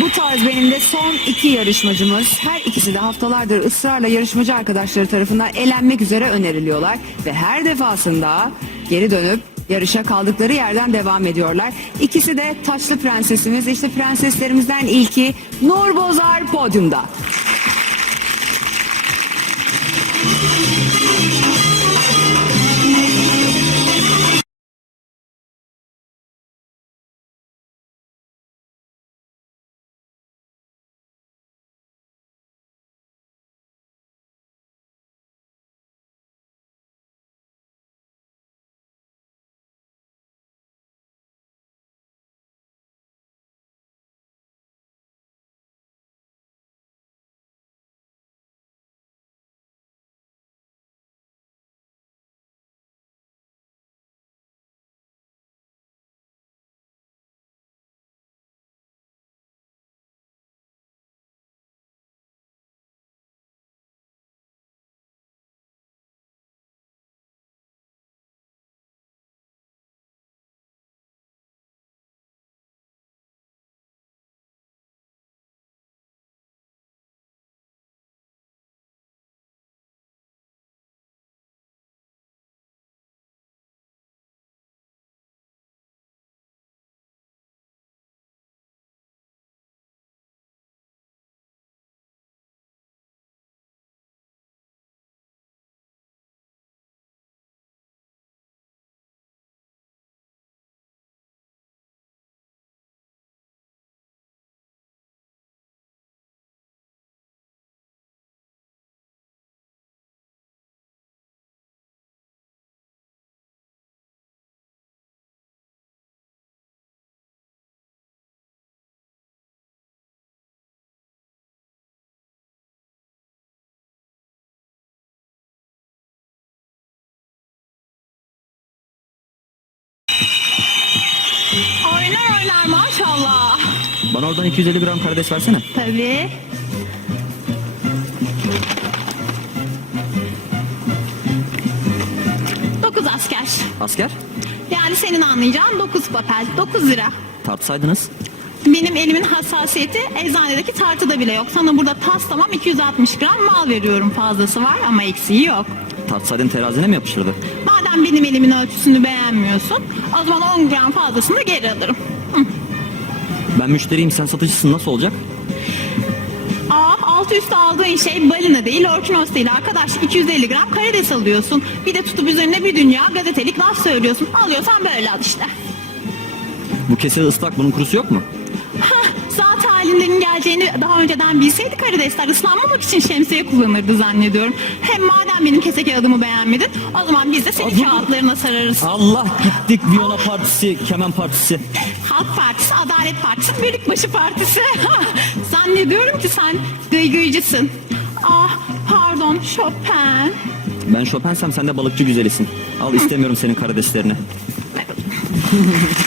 Bu tarz benim de son iki yarışmacımız. Her ikisi de haftalardır ısrarla yarışmacı arkadaşları tarafından elenmek üzere öneriliyorlar. Ve her defasında geri dönüp yarışa kaldıkları yerden devam ediyorlar. İkisi de taçlı prensesimiz. İşte prenseslerimizden ilki Nur Bozar podyumda. Bana oradan 250 gram karides versene. Tabii. Dokuz asker. Asker Yani senin anlayacağın dokuz papel. Dokuz lira. tartsaydınız. Benim elimin hassasiyeti eczanedeki tartıda bile yok. Sana burada tas tamam 260 gram mal veriyorum fazlası var ama eksiği yok. Tartsaydın terazine mi yapışırdı? Madem benim elimin ölçüsünü beğenmiyorsun o zaman 10 gram fazlasını geri alırım. Ben müşteriyim sen satıcısın nasıl olacak? Aa, altı üstü aldığın şey balina değil, orkinos değil arkadaş. 250 gram karides alıyorsun. Bir de tutup üzerine bir dünya gazetelik laf söylüyorsun. Alıyorsan böyle al işte. Bu kese ıslak bunun kurusu yok mu? Halindenin geleceğini daha önceden bilseydi karidesler ıslanmamak için şemsiye kullanırdı zannediyorum. Hem madem benim kese kağıdımı beğenmedin o zaman biz de senin kağıtlarına sararız. Allah gittik Viyana Partisi, Kemen Partisi. Halk Partisi, Adalet Partisi, Bölükbaşı Partisi. Zannediyorum ki sen gıygıycısın. Ah pardon Chopin. Ben Chopin'sem sen de balıkçı güzelisin. Al istemiyorum senin karideslerini.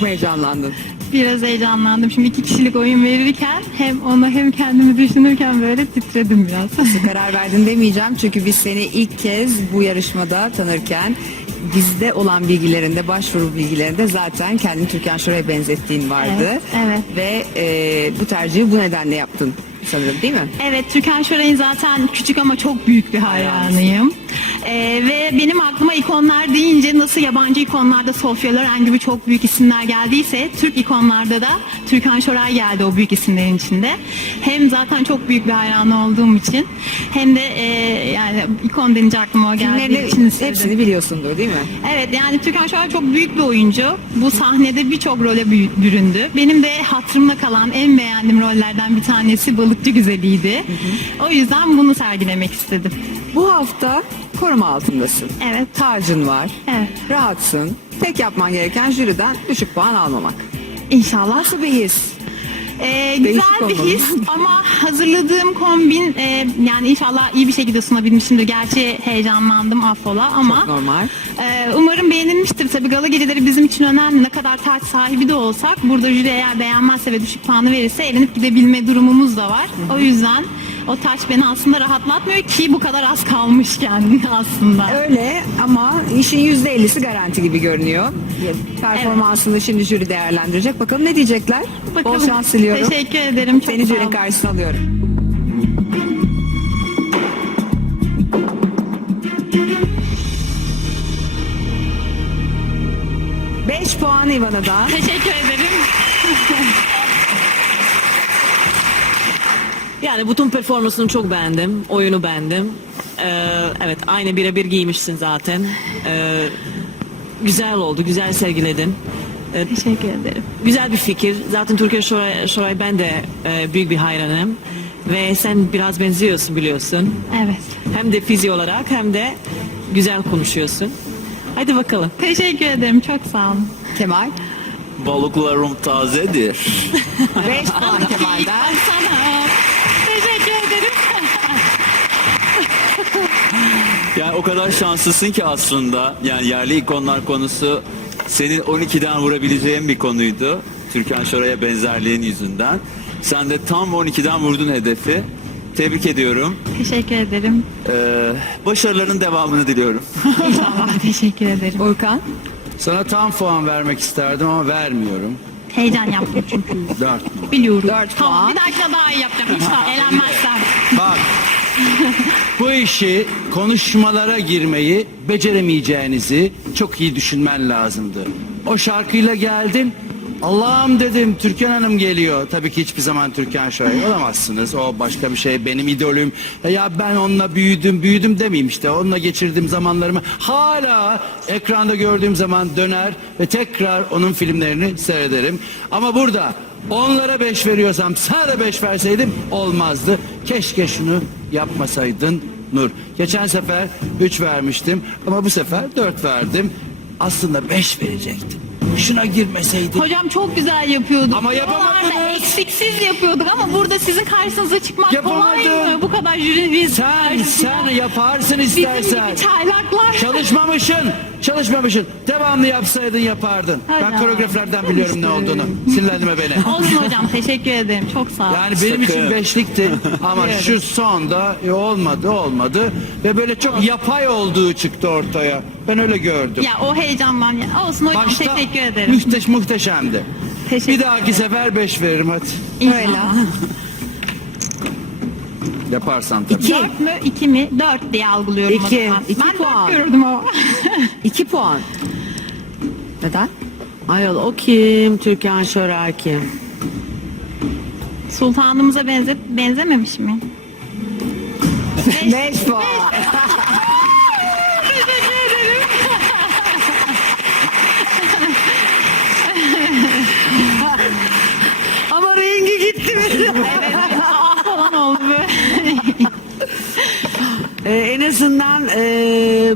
Çok mu heyecanlandın? Biraz heyecanlandım. Şimdi iki kişilik oyun verirken hem onu hem kendimi düşünürken böyle titredim biraz. Karar verdin demeyeceğim çünkü biz seni ilk kez bu yarışmada tanırken bizde olan bilgilerinde, başvuru bilgilerinde zaten kendini Türkan Şoray'a benzettiğin vardı. Evet, evet. Ve e, bu tercihi bu nedenle yaptın sanırım değil mi? Evet Türkan Şoray'ın zaten küçük ama çok büyük bir hayranıyım. Ee, ve benim aklıma ikonlar deyince nasıl yabancı ikonlarda Sofia Loren gibi çok büyük isimler geldiyse Türk ikonlarda da Türkan Şoray geldi o büyük isimlerin içinde. Hem zaten çok büyük bir hayran olduğum için hem de e, yani ikon denince aklıma o geldiği için istedim. hepsini biliyorsundur değil mi? Evet yani Türkan Şoray çok büyük bir oyuncu. Bu sahnede birçok role bü- büründü. Benim de hatırımda kalan en beğendiğim rollerden bir tanesi Balıkçı Güzeli'ydi. O yüzden bunu sergilemek istedim. Bu hafta koruma altındasın. Evet. Tacın var. Evet. Rahatsın. Tek yapman gereken jüriden düşük puan almamak. İnşallah. Nasıl bir his? Ee, güzel Değişik bir his ama hazırladığım kombin e, yani inşallah iyi bir şekilde sunabilmişimdir. Gerçi heyecanlandım affola ama Normal. e, umarım beğenilmiştir. Tabii gala geceleri bizim için önemli. Ne kadar taç sahibi de olsak burada jüri eğer beğenmezse ve düşük puanı verirse elenip gidebilme durumumuz da var. O yüzden o taç beni aslında rahatlatmıyor ki bu kadar az kalmışken aslında. Öyle ama işin yüzde ellisi garanti gibi görünüyor. Performansını şimdi jüri değerlendirecek. Bakalım ne diyecekler? Bol şans diliyorum. Teşekkür ederim. Çok Seni sağ olun. karşısına alıyorum. Beş puan İvana'da. Teşekkür ederim. Yani bütün performansını çok beğendim. Oyunu beğendim. Ee, evet aynı birebir giymişsin zaten. Ee, güzel oldu. Güzel sergiledin. Ee, Teşekkür ederim. güzel bir fikir. Zaten Türkiye Şoray, Şoray ben de e, büyük bir hayranım. Ve sen biraz benziyorsun biliyorsun. Evet. Hem de fiziği olarak hem de güzel konuşuyorsun. Hadi bakalım. Teşekkür ederim. Çok sağ olun. Kemal. Balıklarım tazedir. Beş puan Kemal'den. Sana. Teşekkür ederim. Yani o kadar şanslısın ki aslında. Yani yerli ikonlar konusu senin 12'den vurabileceğin bir konuydu. Türkan Şoray'a benzerliğin yüzünden. Sen de tam 12'den vurdun hedefi. Tebrik ediyorum. Teşekkür ederim. Ee, başarıların devamını diliyorum. İnşallah. Teşekkür ederim. Urkan. Sana tam puan vermek isterdim ama vermiyorum. Heyecan yaptım çünkü. 4 Biliyorum. Dört tamam. puan. Bir dahakine daha iyi yapacağım. İnşallah elenmezsem. Bak. Bu işi konuşmalara girmeyi beceremeyeceğinizi çok iyi düşünmen lazımdı. O şarkıyla geldin. Allah'ım dedim Türkan Hanım geliyor. Tabii ki hiçbir zaman Türkan Şoray olamazsınız. O başka bir şey benim idolüm. Ya ben onunla büyüdüm büyüdüm demeyeyim işte. Onunla geçirdiğim zamanlarımı hala ekranda gördüğüm zaman döner ve tekrar onun filmlerini seyrederim. Ama burada onlara beş veriyorsam sana da beş verseydim olmazdı. Keşke şunu yapmasaydın Nur. Geçen sefer üç vermiştim ama bu sefer dört verdim. Aslında beş verecektim. Şuna girmeseydin. Hocam çok güzel yapıyorduk. Ama yapamadınız. Buralarda eksiksiz yapıyorduk ama burada sizin karşınıza çıkmak kolay mı? Bu kadar jüriniz Sen karşısında. sen yaparsın Bizim istersen. gibi çaylaklar. Çalışmamışsın. Çalışmamışsın. Devamlı yapsaydın yapardın. Ben Hadi koreograflardan biliyorum ne olduğunu. Sinirlendirme beni. Olsun hocam teşekkür ederim. Çok sağ olun. Yani benim için Sakın. beşlikti ama şu sonda e, olmadı olmadı ve böyle çok yapay olduğu çıktı ortaya. Ben öyle gördüm. Ya o heyecandan ya. Olsun hocam Başta teşekkür ederim. mühteş, muhteşemdi. Teşekkür Bir dahaki sefer beş veririm hadi. İnşallah. Yaparsan tabii. İki. Dört mü iki mi? Dört diye algılıyorum o İki. zaman. İki ben puan. dört görürdüm ama. İki puan. Neden? Ayol o kim? Türkan Şoray kim? Sultanımıza benze benzememiş mi? Beş puan. Teşekkür ederim. Ama rengi gitti mi? evet. Aa falan oldu böyle. Ee, en azından e,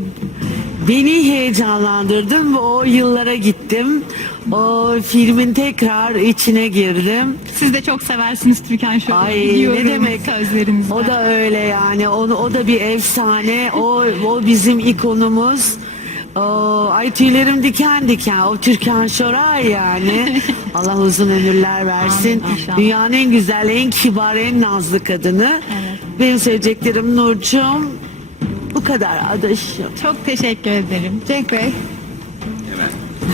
beni heyecanlandırdın ve o yıllara gittim. O filmin tekrar içine girdim. Siz de çok seversiniz Türkan Şoray'ı. Ay Biliyorum ne demek? Sözlerinizden. O da öyle yani. Onu o da bir efsane. O o bizim ikonumuz. O, ay tüylerim diken diken. O Türkan Şoray yani. Allah uzun ömürler versin. Amin. Dünyanın en güzel, en kibar, en nazlı kadını. Evet. Benim söyleyeceklerim Nurcuğum. Bu kadar adaşım. Çok teşekkür ederim. Cenk Bey.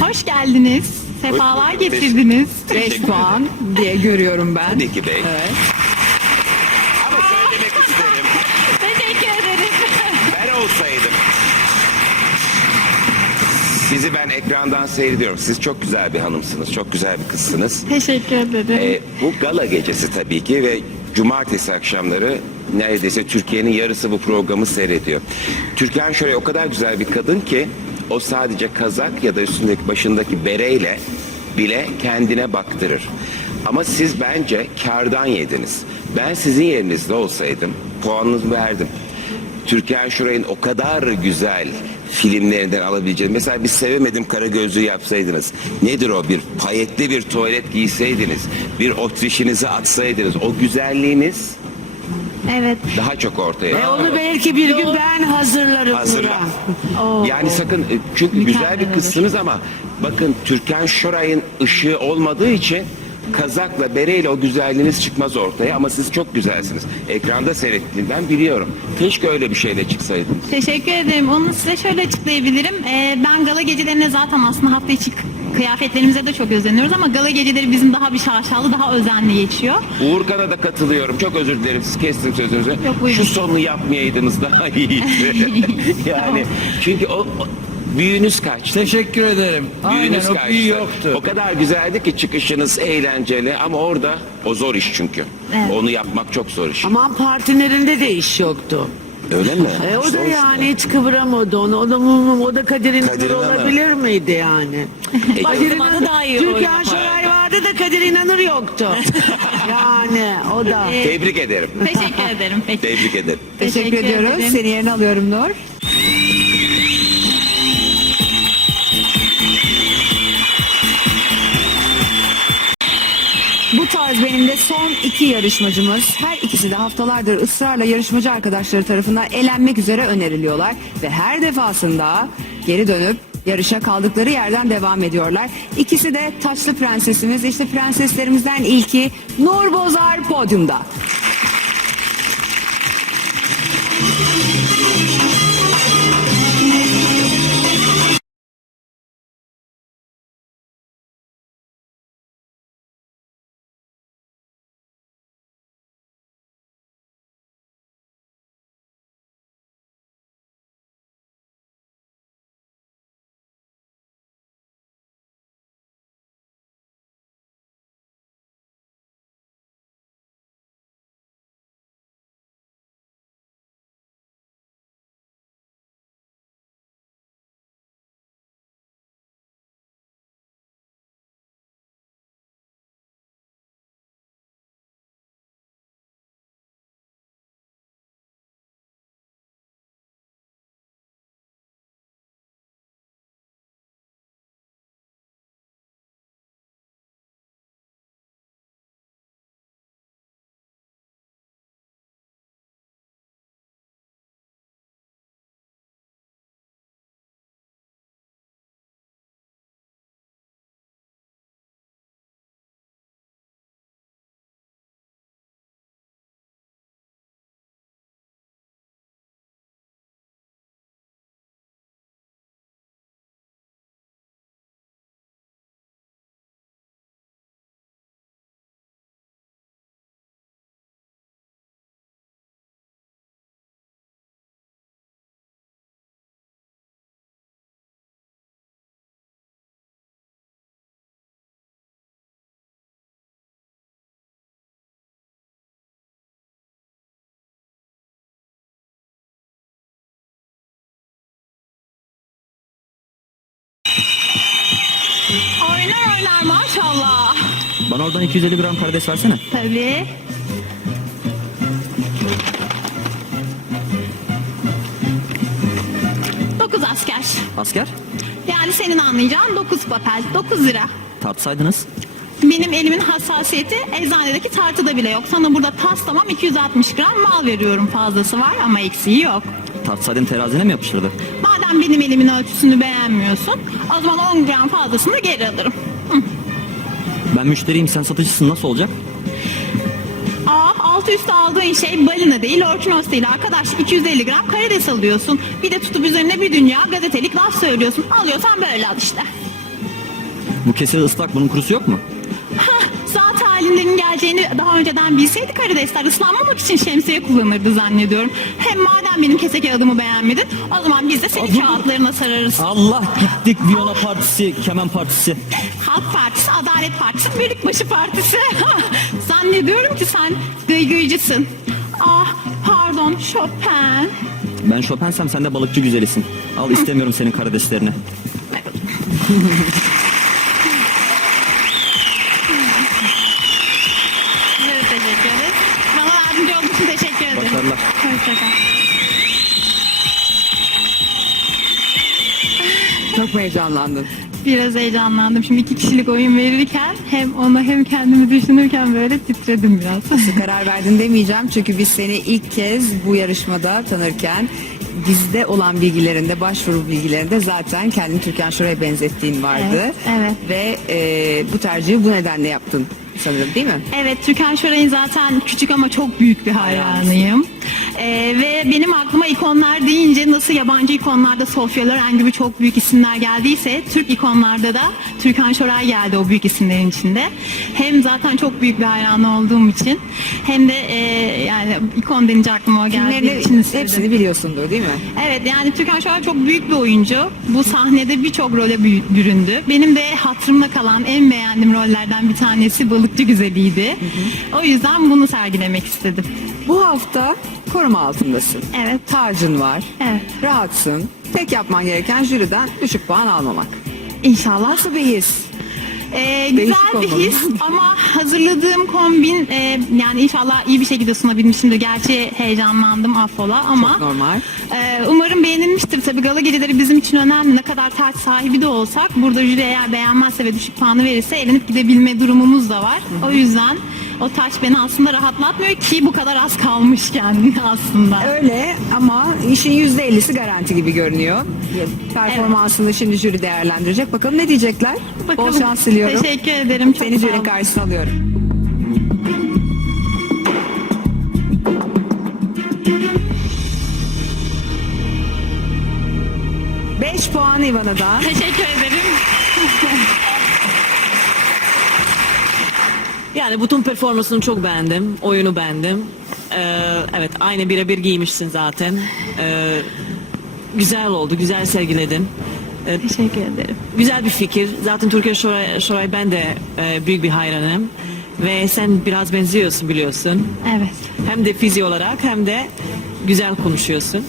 Hoş geldiniz. Sefalar getirdiniz. Beş puan diye görüyorum ben. Tabii ki bey. Evet. Ama söylemek isterim. teşekkür ederim. Ben olsaydım. Sizi ben ekrandan seyrediyorum. Siz çok güzel bir hanımsınız. Çok güzel bir kızsınız. teşekkür ederim. Ee, bu gala gecesi tabii ki ve cumartesi akşamları neredeyse Türkiye'nin yarısı bu programı seyrediyor. Türkan Şoray o kadar güzel bir kadın ki o sadece kazak ya da üstündeki başındaki bereyle bile kendine baktırır. Ama siz bence kardan yediniz. Ben sizin yerinizde olsaydım puanınızı verdim. Türkan Şoray'ın o kadar güzel filmlerinden alabileceğiniz. Mesela bir sevemedim kara gözlüğü yapsaydınız. Nedir o? Bir payetli bir tuvalet giyseydiniz. Bir otrişinizi atsaydınız. O güzelliğiniz Evet. daha çok ortaya E çıkıyor. onu belki bir gün ben hazırlarım. Hazırla. Yani sakın e, çünkü güzel bir kızsınız ama bakın Türkan Şoray'ın ışığı olmadığı için kazakla bereyle o güzelliğiniz çıkmaz ortaya ama siz çok güzelsiniz. Ekranda seyrettiğimden biliyorum. Keşke öyle bir şeyle çıksaydınız. Teşekkür ederim. Onu size şöyle açıklayabilirim. Ee, ben gala gecelerine zaten aslında hafta içi kıyafetlerimize de çok özeniyoruz ama gala geceleri bizim daha bir şaşalı, daha özenli geçiyor. Uğurkan'a da katılıyorum. Çok özür dilerim. Siz kestim sözünüzü. Yok, buyurun. Şu sonunu yapmayaydınız daha iyiydi. yani çünkü o, o büyünüz kaçtı. Teşekkür ederim. Aynen Büyünüz o kaçtı. büyü yoktu. O kadar güzeldi ki çıkışınız eğlenceli ama orada o zor iş çünkü. Evet. Onu yapmak çok zor iş. Aman partilerinde de iş yoktu. Öyle mi? E o da Zor yani hiç kıvıramadı onu. O da mumum, o da Kadir'in Kadir Kadir İnanır. olabilir miydi yani? E, Kadir zamanı İnanır- daha iyi Türkan. Şoray vardı da Kadir İnanır yoktu. yani o da. Tebrik ederim. Teşekkür ederim. Peki. Tebrik ederim. Teşekkür, Teşekkür ediyoruz. ederim. Seni yerine alıyorum Nur. Bu tarz benim de son iki yarışmacımız. Her ikisi de haftalardır ısrarla yarışmacı arkadaşları tarafından elenmek üzere öneriliyorlar. Ve her defasında geri dönüp yarışa kaldıkları yerden devam ediyorlar. İkisi de taçlı prensesimiz. İşte prenseslerimizden ilki Nur Bozar podyumda. Bana oradan 250 gram karides versene. Tabii. Dokuz asker. Asker Yani senin anlayacağın dokuz papel. Dokuz lira. tartsaydınız. Benim elimin hassasiyeti eczanedeki tartıda bile yok. Sana burada tas tamam 260 gram mal veriyorum fazlası var ama eksiği yok. Tartsaydın terazine mi yapıştırdı? Madem benim elimin ölçüsünü beğenmiyorsun o zaman 10 gram fazlasını geri alırım. Ben müşteriyim sen satıcısın nasıl olacak? Aa altı üstü aldığın şey balina değil orkinos değil arkadaş 250 gram karides alıyorsun. Bir de tutup üzerine bir dünya gazetelik laf söylüyorsun. Alıyorsan böyle al işte. Bu kese ıslak bunun kurusu yok mu? Halindenin geleceğini daha önceden bilseydi karidesler ıslanmamak için şemsiye kullanırdı zannediyorum. Hem madem benim kese kağıdımı beğenmedin o zaman biz de senin kağıtlarına sararız. Allah gittik Viyana Partisi, Kemen Partisi. Halk Partisi, Adalet Partisi, Bölükbaşı Partisi. Zannediyorum ki sen gıygıycısın. Ah pardon Chopin. Ben Chopin'sem sen de balıkçı güzelisin. Al istemiyorum senin karideslerini. Hoşçakalın. Çok mu heyecanlandın? Biraz heyecanlandım. Şimdi iki kişilik oyun verirken hem ona hem kendimi düşünürken böyle titredim biraz. Nasıl karar verdin demeyeceğim çünkü biz seni ilk kez bu yarışmada tanırken bizde olan bilgilerinde, başvuru bilgilerinde zaten kendini Türkan Şoray'a benzettiğin vardı. Evet, evet. Ve e, bu tercihi bu nedenle yaptın sanırım değil mi? Evet Türkan Şoray'ın zaten küçük ama çok büyük bir hayranıyım. Ee, ve benim aklıma ikonlar deyince nasıl yabancı ikonlarda Sofia Loren gibi çok büyük isimler geldiyse Türk ikonlarda da Türkan Şoray geldi o büyük isimlerin içinde. Hem zaten çok büyük bir hayranı olduğum için hem de e, yani ikon denince aklıma o geldiği için istedim. hepsini biliyorsundur değil mi? Evet yani Türkan Şoray çok büyük bir oyuncu. Bu sahnede birçok role büründü. Benim de hatırımda kalan en beğendiğim rollerden bir tanesi Balıkçı Güzeliydi. O yüzden bunu sergilemek istedim. Bu hafta koruma altındasın. Evet. Tacın var. Evet. Rahatsın. Tek yapman gereken jüriden düşük puan almamak. İnşallah. Nasıl bir his? Ee, güzel bir his ama hazırladığım kombin e, yani inşallah iyi bir şekilde sunabilmişimdir. Gerçi heyecanlandım affola ama Normal. e, umarım beğenilmiştir. Tabii gala geceleri bizim için önemli. Ne kadar taç sahibi de olsak burada jüri eğer beğenmezse ve düşük puanı verirse elenip gidebilme durumumuz da var. O yüzden o taç beni aslında rahatlatmıyor ki bu kadar az kalmışken aslında. Öyle ama işin yüzde ellisi garanti gibi görünüyor. Performansını şimdi jüri değerlendirecek. Bakalım ne diyecekler? Bol şans diliyorum. Teşekkür ederim. Çok Seni sağ jürinin olun. karşısına alıyorum. Beş puan İvana'dan. Teşekkür ederim. Yani bütün performansını çok beğendim. Oyunu beğendim. Ee, evet aynı birebir giymişsin zaten. Ee, güzel oldu. Güzel sergiledin. Ee, Teşekkür ederim. güzel bir fikir. Zaten Türkiye Şoray, Şoray ben de e, büyük bir hayranım. Ve sen biraz benziyorsun biliyorsun. Evet. Hem de fiziği olarak hem de güzel konuşuyorsun.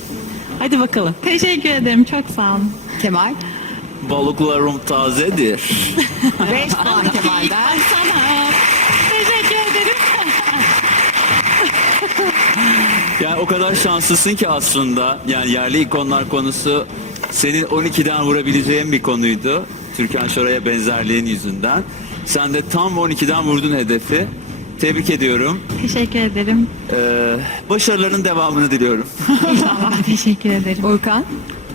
Hadi bakalım. Teşekkür ederim. Çok sağ olun. Kemal. Balıklarım tazedir. Beş puan Kemal'den. Sana. Teşekkür ederim. Yani o kadar şanslısın ki aslında. Yani yerli ikonlar konusu senin 12'den vurabileceğin bir konuydu. Türkan Şoray'a benzerliğin yüzünden. Sen de tam 12'den vurdun hedefi. Tebrik ediyorum. Teşekkür ederim. Ee, başarıların devamını diliyorum. İnşallah. Teşekkür ederim. Urkan.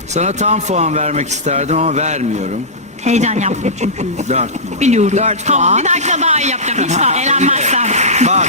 Sana tam puan vermek isterdim ama vermiyorum. Heyecan yaptım çünkü. Dört. Biliyorum. Dört tamam, puan. bir dahakine daha iyi yapacağım. İnşallah elenmezsem. Bak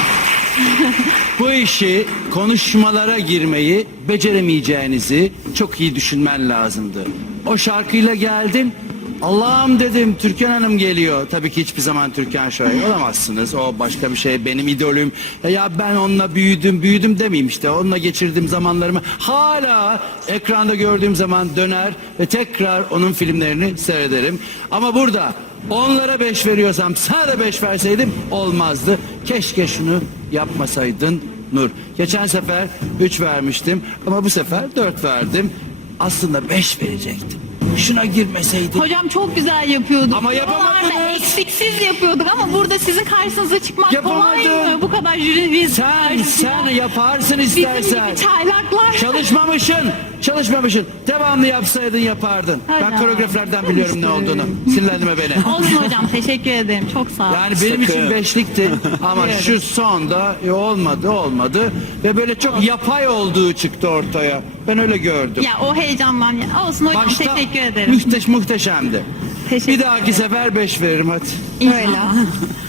bu işi konuşmalara girmeyi beceremeyeceğinizi çok iyi düşünmen lazımdı. O şarkıyla geldin. Allah'ım dedim Türkan Hanım geliyor. Tabii ki hiçbir zaman Türkan Şoray olamazsınız. O başka bir şey benim idolüm. Ya ben onunla büyüdüm büyüdüm demeyeyim işte. Onunla geçirdiğim zamanlarımı hala ekranda gördüğüm zaman döner ve tekrar onun filmlerini seyrederim. Ama burada Onlara beş veriyorsam sana da beş verseydim olmazdı. Keşke şunu yapmasaydın Nur. Geçen sefer üç vermiştim ama bu sefer dört verdim. Aslında beş verecektim. Şuna girmeseydin. Hocam çok güzel yapıyorduk. Ama yapamadınız. Oralarda Eksiksiz yapıyorduk ama burada sizin karşınıza çıkmak kolay Yapamadın. mı? Bu kadar jüri biz Sen karşısında. sen yaparsın Bizim istersen. gibi çaylaklar. Çalışmamışsın. Çalışmamışsın. Devamlı yapsaydın yapardın. Ben Hocam. koreograflardan biliyorum ne olduğunu. Sinirlendirme beni. Olsun hocam teşekkür ederim. Çok sağ olun. Yani benim için beşlikti ama şu sonda e, olmadı olmadı ve böyle çok yapay olduğu çıktı ortaya. Ben öyle gördüm. Ya o heyecandan ya. Olsun hocam Başta teşekkür ederim. mühteş, muhteşemdi. Teşekkür Bir dahaki sefer beş veririm hadi. İnşallah.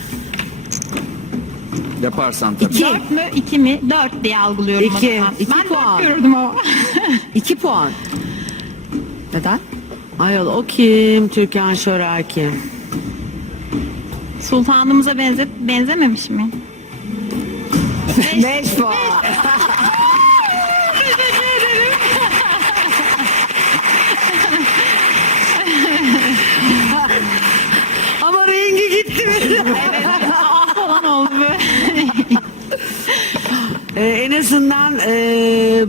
Yaparsan tabii. İki. Dört mü iki mi? Dört diye algılıyorum İki. zaman. İki ben puan. dört gördüm ama. İki puan. Neden? Ayol o kim? Türkan Şoray kim? Sultanımıza benze benzememiş mi? Beş puan. Ama rengi gitti mi? evet. Aa falan oldu böyle. Ee, en azından e,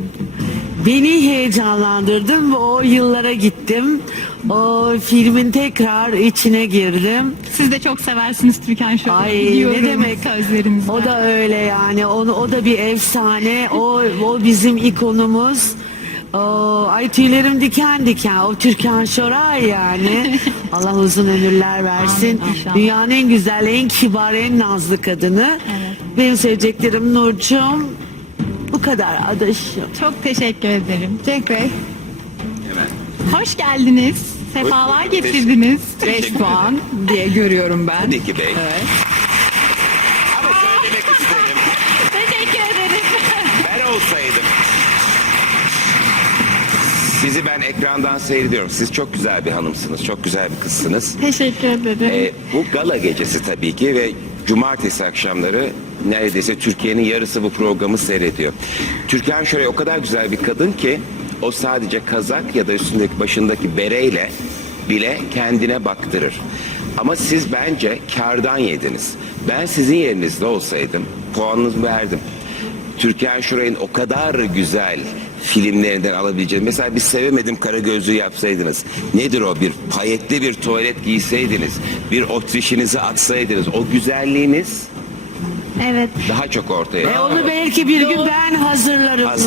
beni heyecanlandırdın ve o yıllara gittim. O filmin tekrar içine girdim. Siz de çok seversiniz Türkan Şoray'ı. Ay Biliyorum ne demek? Sözlerinizden. O da öyle yani. Onu o da bir efsane. O o bizim ikonumuz. Oo, ay tüylerim diken diken. O Türkan Şoray yani. Allah uzun ömürler versin. Amin, inşallah. Dünyanın en güzel, en kibar, en nazlı kadını. Benim seveceklerim Nurcuğum. Bu kadar adaşım. Çok teşekkür ederim. Cenk Bey Hoş geldiniz. Sefalar bulduk. getirdiniz. 5 Teşekkür puan diye görüyorum ben. Tabii ki bey. Evet. Ama söylemek isterim. Teşekkür ederim. Ben olsaydım. Sizi ben ekrandan seyrediyorum. Siz çok güzel bir hanımsınız. Çok güzel bir kızsınız. Teşekkür ederim. Ee, bu gala gecesi tabii ki ve cumartesi akşamları neredeyse Türkiye'nin yarısı bu programı seyrediyor. Türkan Şoray o kadar güzel bir kadın ki o sadece kazak ya da üstündeki başındaki bereyle bile kendine baktırır. Ama siz bence kardan yediniz. Ben sizin yerinizde olsaydım puanınızı verdim. Türkan Şoray'ın o kadar güzel filmlerinden alabileceğiniz. Mesela bir sevemedim kara gözlüğü yapsaydınız. Nedir o? Bir payetli bir tuvalet giyseydiniz. Bir otrişinizi atsaydınız. O güzelliğiniz Evet. daha çok ortaya E onu belki bir gün ben hazırlarım. Hazır.